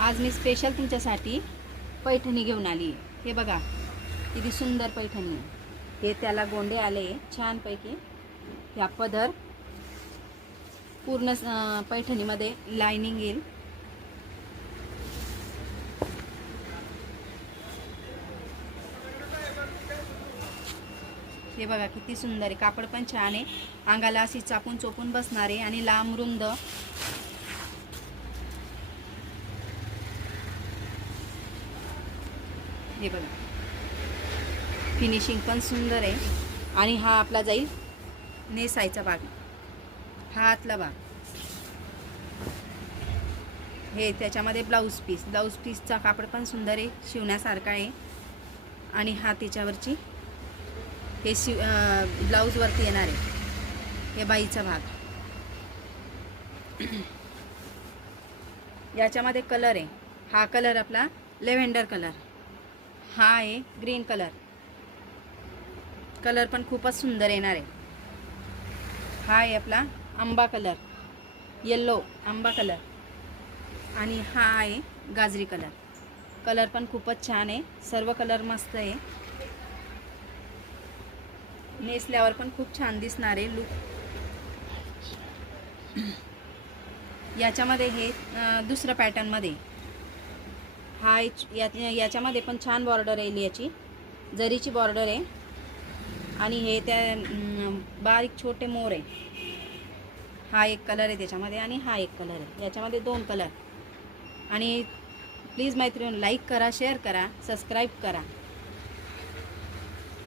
आज मी स्पेशल तुमच्यासाठी पैठणी घेऊन आली आहे। हे बघा किती सुंदर पैठणी आहे। हे त्याला गोंडे आले छानपैकी। ह्या पदर पूर्ण पैठणीमध्ये लाइनिंग येईल। हे बघा किती सुंदर आहे। कापड पण छान आहे। अंगाला अशी चापून चोपून बसणार आहे आणि लांब रुंद हे बघा फिनिशिंग पण सुंदर आहे। आणि हा आपला जाईल नेसायचा भाग, हा आतला भाग। हे त्याच्यामध्ये ब्लाऊज पीसचा कापड पण सुंदर आहे, शिवण्यासारखा आहे। आणि हा त्याच्यावरची हे ब्लाऊज वरती येणार आहे। हे बाईचा भाग। याच्यामध्ये कलर आहे। हा कलर आपला लेव्हेंडर कलर, हा आहे ग्रीन कलर। कलर पण खूपच सुंदर येणार आहे। हा आहे आपला आंबा कलर, येलो आंबा कलर। आणि हा आहे गाजरी कलर। कलर पण खूपच छान आहे। सर्व कलर मस्त आहे। नेसल्यावर पण खूप छान दिसणार आहे लुक। याच्यामध्ये हे दुसरं पॅटर्न मध्ये हा याच्यामध्ये पण छान बॉर्डर आहे। याची जरीची बॉर्डर आहे। आणि हे त्या बारीक छोटे मोर आहे। हा एक कलर आहे त्याच्यामध्ये आणि हा एक कलर आहे। याच्यामध्ये दोन कलर। आणि प्लीज मैत्रिणी लाईक करा, शेअर करा, सबस्क्राईब करा।